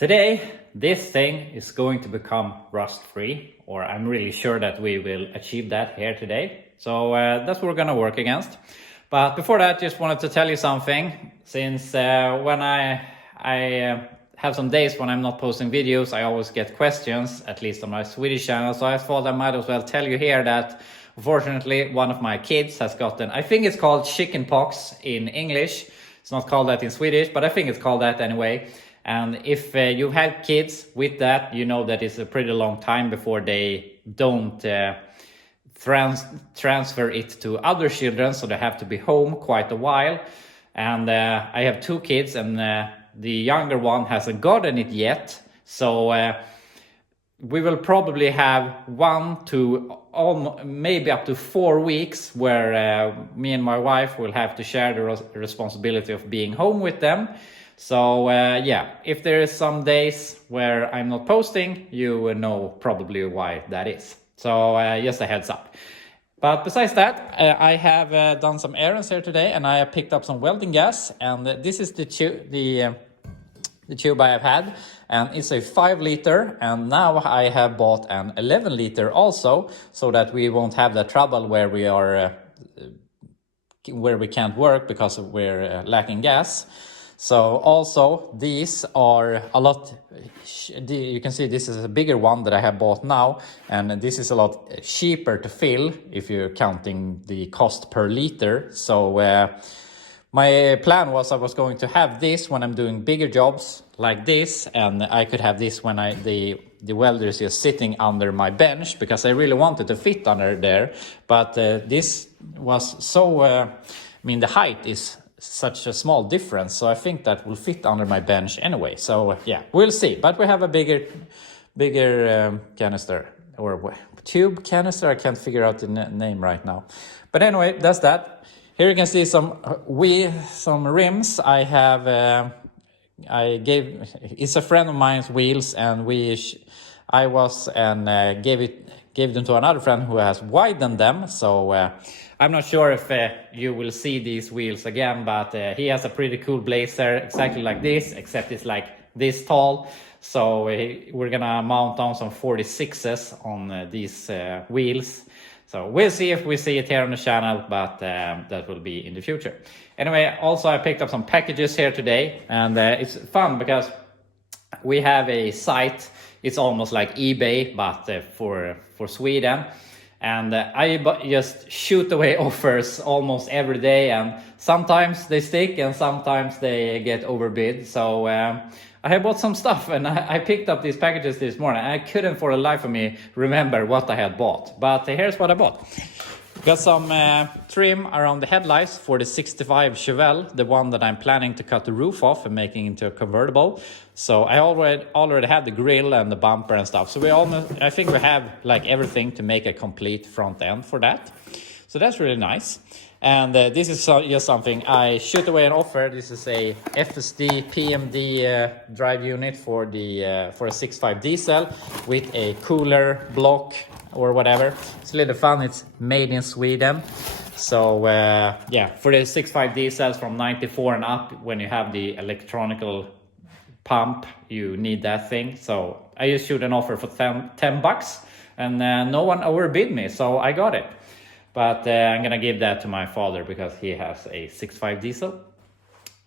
Today, this thing is going to become rust-free, or I'm really sure that we will achieve that here today. So that's what we're gonna work against. But before that, just wanted to tell you something. Since when I have some days when I'm not posting videos, I always get questions, at least on my Swedish channel. So I thought I might as well tell you here that unfortunately one of my kids has gotten, I think it's called chicken pox in English. It's not called that in Swedish, but I think it's called that anyway. And if you've had kids with that, you know that it's a pretty long time before they don't transfer it to other children, so they have to be home quite a while. And I have two kids, and the younger one hasn't gotten it yet. So we will probably have 1 to maybe up to 4 weeks where me and my wife will have to share the responsibility of being home with them. So yeah, if there is some days where I'm not posting, you will know probably why that is. So just a heads up. But besides that, I have done some errands here today, and I have picked up some welding gas. And this is the tube I have had, and it's a 5 liter, and now I have bought an 11 liter also, so that we won't have that trouble where we are where we can't work because we're lacking gas. So also these are a lot, you can see this is a bigger one that I have bought now, and this is a lot cheaper to fill if you're counting the cost per liter. So my plan was I was going to have this when I'm doing bigger jobs like this, and I could have this when the welder is just sitting under my bench, because I really wanted to fit under there. But this was so, I mean, the height is such a small difference, so I think that will fit under my bench anyway. So yeah, we'll see. But we have a bigger canister, or tube canister. I can't figure out the name right now. But anyway, that's that. Here you can see some rims. I have it's a friend of mine's wheels, and gave them to another friend who has widened them. So I'm not sure if you will see these wheels again, but he has a pretty cool Blazer exactly like this, except it's like this tall. So we're gonna mount on some 46s on these wheels. So we'll see if we see it here on the channel, but that will be in the future. Anyway, also I picked up some packages here today, and it's fun because we have a site. It's almost like eBay, but for Sweden. And I just shoot away offers almost every day, and sometimes they stick and sometimes they get overbid. So I have bought some stuff, and I picked up these packages this morning. I couldn't for the life of me remember what I had bought, but here's what I bought. Got some trim around the headlights for the 65 Chevelle, the one that I'm planning to cut the roof off and making into a convertible. So I already have the grille and the bumper and stuff. So I think we have like everything to make a complete front end for that. So that's really nice. And this is just something I shoot away an offer. This is a FSD PMD drive unit for a 6.5 diesel with a cooler block or whatever. It's a little fun. It's made in Sweden. So yeah, for the 6.5 diesels from 94 and up, when you have the electronical pump, you need that thing. So I just shoot an offer for 10 bucks, and no one overbid me, so I got it. But I'm gonna give that to my father because he has a 6.5 diesel.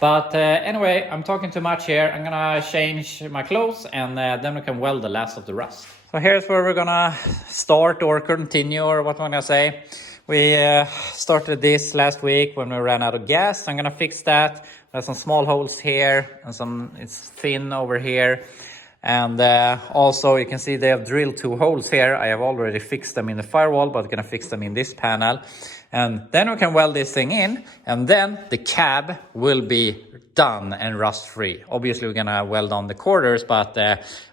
But anyway, I'm talking too much here. I'm gonna change my clothes, and then we can weld the last of the rust. So here's where we're gonna start or continue, or what I'm gonna say. We started this last week when we ran out of gas. I'm gonna fix that. There's some small holes here, and it's thin over here. And also you can see they have drilled 2 holes here. I have already fixed them in the firewall, but I'm gonna fix them in this panel. And then we can weld this thing in, and then the cab will be done and rust free. Obviously we're gonna weld on the quarters, but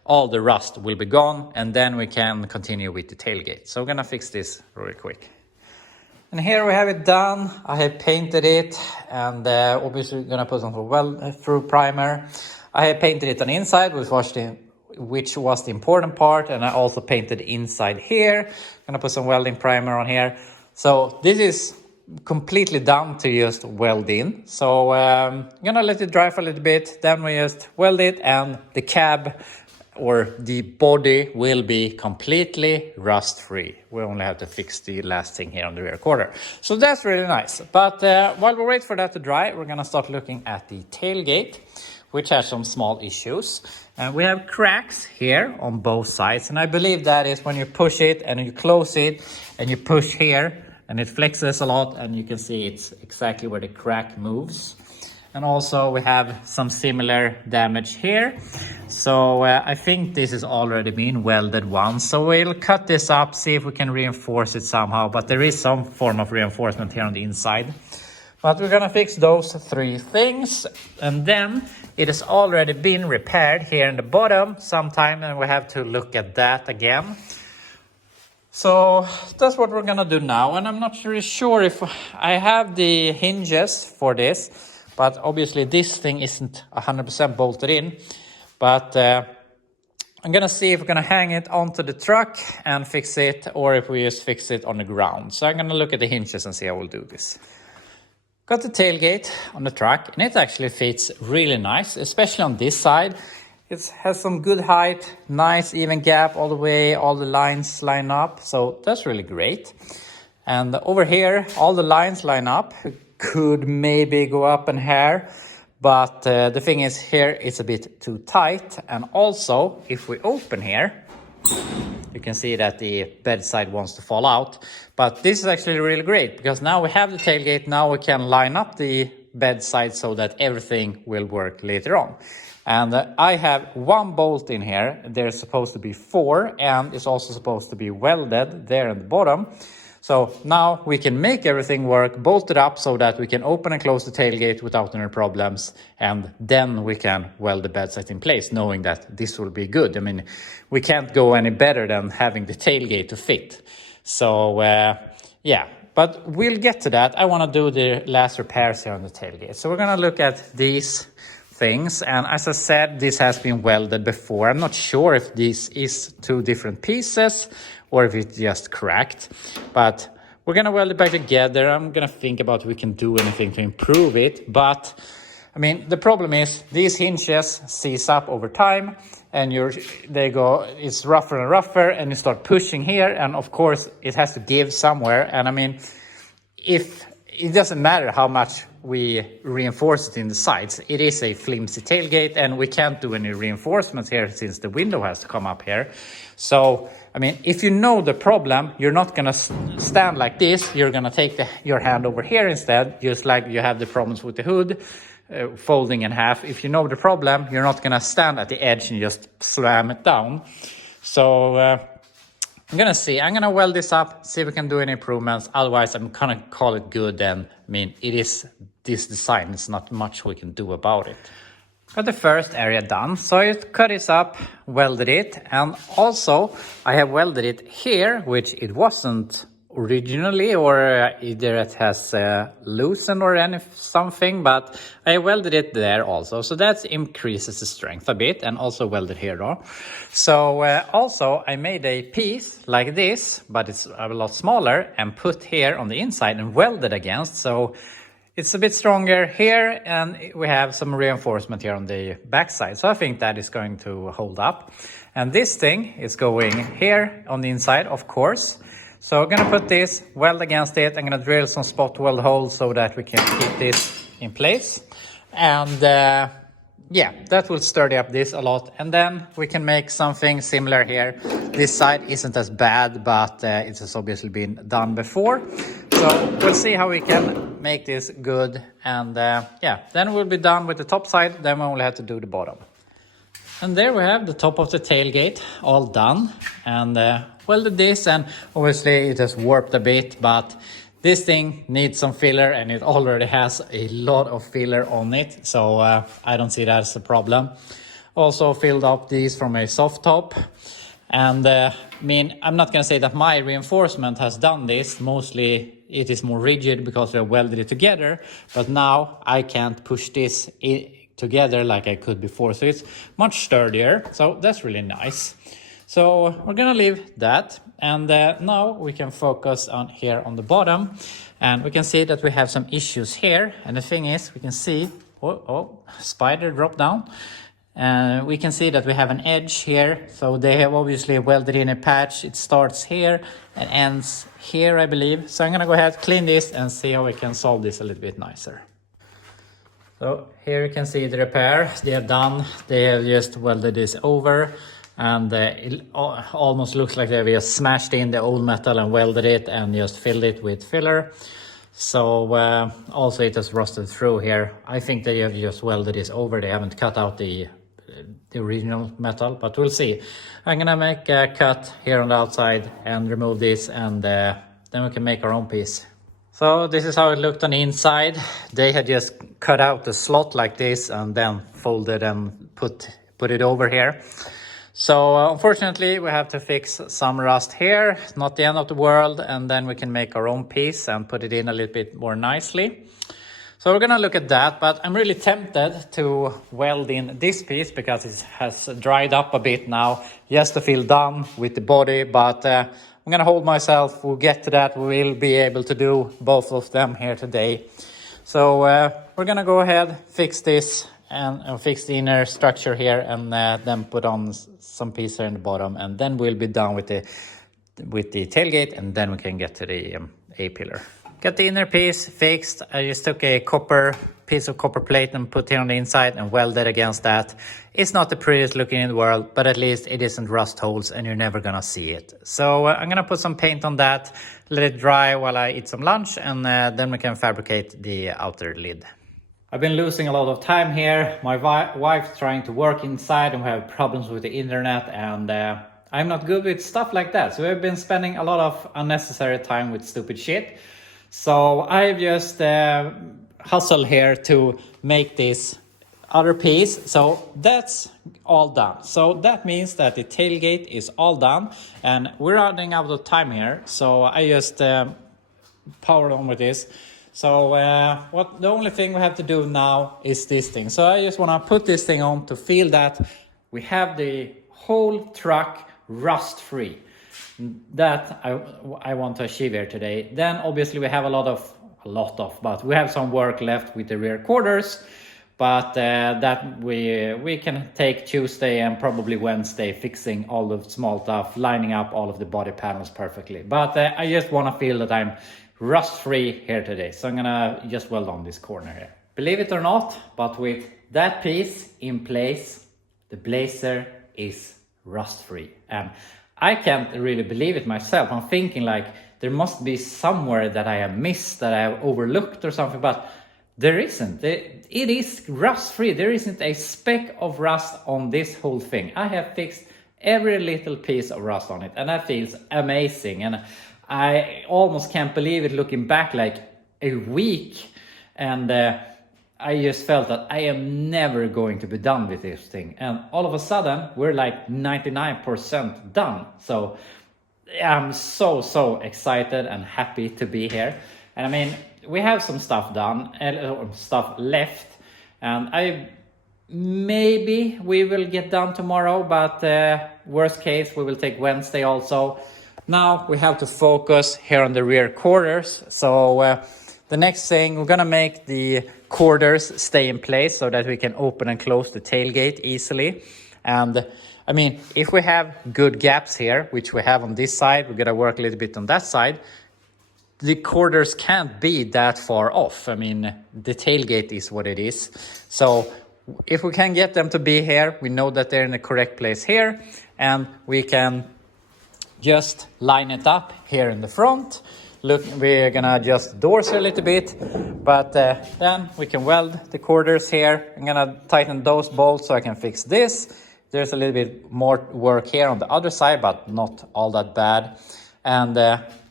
all the rust will be gone, and then we can continue with the tailgate. So we're gonna fix this really quick. And here we have it done. I have painted it, and obviously we're gonna put some weld-through primer. I have painted it on the inside, which was the important part, and I also painted inside here. Gonna put some welding primer on here. So this is completely done to just weld in. So I'm gonna let it dry for a little bit, then we just weld it, and the cab or the body will be completely rust free. We only have to fix the last thing here on the rear quarter. So that's really nice. But while we wait for that to dry, we're gonna start looking at the tailgate, which has some small issues. And we have cracks here on both sides, and I believe that is when you push it and you close it and you push here and it flexes a lot, and you can see it's exactly where the crack moves. And also we have some similar damage here. So I think this has already been welded once. So we'll cut this up, see if we can reinforce it somehow. But there is some form of reinforcement here on the inside. But we're gonna fix those three things. And then it has already been repaired here in the bottom sometime, and we have to look at that again. So that's what we're gonna do now. And I'm not really sure if I have the hinges for this. But obviously this thing isn't 100% bolted in. But I'm gonna see if we're gonna hang it onto the truck and fix it, or if we just fix it on the ground. So I'm gonna look at the hinges and see how we'll do this. Got the tailgate on the truck, and it actually fits really nice, especially on this side. It has some good height, nice even gap all the way, all the lines line up. So that's really great. And over here, all the lines line up. Could maybe go up in here, but the thing is here it's a bit too tight. And also if we open here, you can see that the bedside wants to fall out. But this is actually really great, because now we have the tailgate. Now we can line up the bedside so that everything will work later on. And I have one bolt in here. There's supposed to be 4, and it's also supposed to be welded there in the bottom. So now we can make everything work, bolt it up so that we can open and close the tailgate without any problems. And then we can weld the bedside in place, knowing that this will be good. I mean, we can't go any better than having the tailgate to fit. So yeah, but we'll get to that. I want to do the last repairs here on the tailgate. So we're going to look at these things. And as I said, this has been welded before. I'm not sure if this is 2 different pieces or if it's just cracked, but we're gonna weld it back together. I'm gonna think about if we can do anything to improve it. But I mean, the problem is these hinges seize up over time, and it's rougher and rougher, and you start pushing here, and of course it has to give somewhere. And I mean, if it doesn't matter how much we reinforce it in the sides, it is a flimsy tailgate, and we can't do any reinforcements here since the window has to come up here. So I mean, if you know the problem, you're not going to stand like this. You're going to take your hand over here instead, just like you have the problems with the hood folding in half. If you know the problem, you're not going to stand at the edge and just slam it down. So I'm going to see. I'm going to weld this up, see if we can do any improvements. Otherwise, I'm going to call it good. And I mean, it is this design. It's not much we can do about it. Got the first area done, so I cut this up, welded it, and also I have welded it here, which it wasn't originally, or either it has loosened or something, but I welded it there also, so that increases the strength a bit, and also welded here though. So also I made a piece like this, but it's a lot smaller, and put here on the inside and welded against, so it's a bit stronger here, and we have some reinforcement here on the backside. So I think that is going to hold up. And this thing is going here on the inside, of course. So I'm going to put this, weld against it. I'm going to drill some spot weld holes so that we can keep this in place. And yeah, that will sturdy up this a lot. And then we can make something similar here. This side isn't as bad, but it has obviously been done before. So we'll see how we can make this good. And yeah, then we'll be done with the top side. Then we only have to do the bottom. And there we have the top of the tailgate all done. And welded this, and obviously it has warped a bit, but this thing needs some filler, and it already has a lot of filler on it. So I don't see that as a problem. Also filled up these from a soft top. And I mean, I'm not going to say that my reinforcement has done this. Mostly it is more rigid because we have welded it together. But now I can't push this together like I could before. So it's much sturdier. So that's really nice. So we're gonna leave that, and now we can focus on here on the bottom, and we can see that we have some issues here. And the thing is, we can see, spider drop down. We can see that we have an edge here, so they have obviously welded in a patch. It starts here and ends here, I believe. So I'm gonna go ahead, clean this, and see how we can solve this a little bit nicer. So here you can see the repair they have done. They have just welded this over, and it almost looks like they have just smashed in the old metal and welded it and just filled it with filler. So also it has rusted through here. I think they have just welded this over. They haven't cut out the original metal, but we'll see. I'm gonna make a cut here on the outside and remove this, and then we can make our own piece. So this is how it looked on the inside. They had just cut out the slot like this and then folded and put it over here. So unfortunately we have to fix some rust here, not the end of the world, and then we can make our own piece and put it in a little bit more nicely. So we're gonna look at that, but I'm really tempted to weld in this piece because it has dried up a bit now, just to feel done with the body, but I'm gonna hold myself. We'll get to that. We'll be able to do both of them here today. So we're gonna go ahead, fix this, and fix the inner structure here, and then put on some piece here in the bottom, and then we'll be done with the tailgate, and then we can get to the A-pillar. Got the inner piece fixed. I just took a piece of copper plate and put it on the inside and welded against that. It's not the prettiest looking in the world, but at least it isn't rust holes and you're never gonna see it. So I'm gonna put some paint on that, let it dry while I eat some lunch, and then we can fabricate the outer lid. I've been losing a lot of time here. My wife's trying to work inside and we have problems with the internet, and I'm not good with stuff like that. So we've been spending a lot of unnecessary time with stupid shit. So I've just hustled here to make this other piece. So that's all done. So that means that the tailgate is all done, and we're running out of time here. So I just powered on with this. So the only thing we have to do now is this thing. So I just want to put this thing on to feel that we have the whole truck rust free. That I want to achieve here today. Then obviously we have but we have some work left with the rear quarters, but that we can take Tuesday and probably Wednesday, fixing all the small stuff, lining up all of the body panels perfectly. But I just want to feel that I'm rust free here today, so I'm gonna just weld on this corner here. Believe it or not, but with that piece in place, the Blazer is rust free, and I can't really believe it myself. I'm thinking like there must be somewhere that I have missed, that I have overlooked or something, but there isn't. It is rust free. There isn't a speck of rust on this whole thing. I have fixed every little piece of rust on it, and that feels amazing. And I almost can't believe it looking back like a week, and I just felt that I am never going to be done with this thing. And all of a sudden, we're like 99% done. So I'm so excited and happy to be here. And I mean, we have some stuff done, stuff left. And maybe we will get done tomorrow, but worst case, we will take Wednesday also. Now we have to focus here on the rear quarters. So the next thing, we're gonna make the quarters stay in place so that we can open and close the tailgate easily. And I mean, if we have good gaps here, which we have on this side, we're gonna work a little bit on that side. The quarters can't be that far off. I mean, the tailgate is what it is. So if we can get them to be here, we know that they're in the correct place here, and we can just line it up here in the front. Look, we're gonna adjust the doors here a little bit, but then we can weld the quarters here. I'm gonna tighten those bolts so I can fix this. There's a little bit more work here on the other side, but not all that bad. And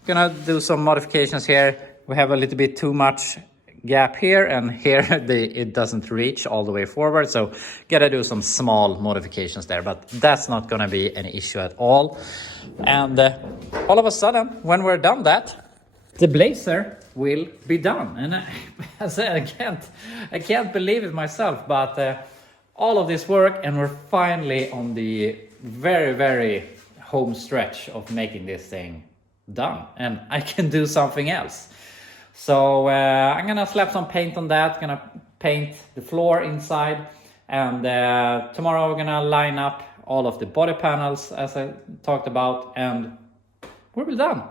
gonna do some modifications here. We have a little bit too much gap here, and here it doesn't reach all the way forward, so gotta do some small modifications there, but that's not gonna be an issue at all. And all of a sudden, when we're done that, the Blazer will be done. And I said, I can't believe it myself, but all of this work, and we're finally on the very home stretch of making this thing done, and I can do something else. So I'm gonna slap some paint on that, gonna paint the floor inside, and tomorrow we're gonna line up all of the body panels as I talked about, and we'll be done.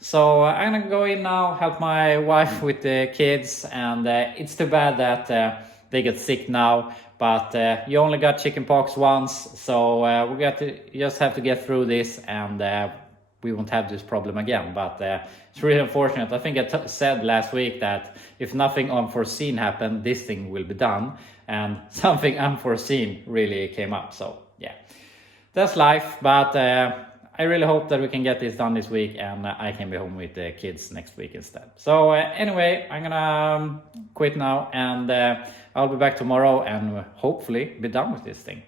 So I'm gonna go in now, help my wife with the kids, and it's too bad that they get sick now, but you only got chickenpox once, so we got to just have to get through this, and we won't have this problem again. But it's really unfortunate. I think I said last week that if nothing unforeseen happened, this thing will be done, and something unforeseen really came up. So yeah, that's life, but I really hope that we can get this done this week, and I can be home with the kids next week instead. So anyway, I'm gonna quit now, and I'll be back tomorrow and hopefully be done with this thing.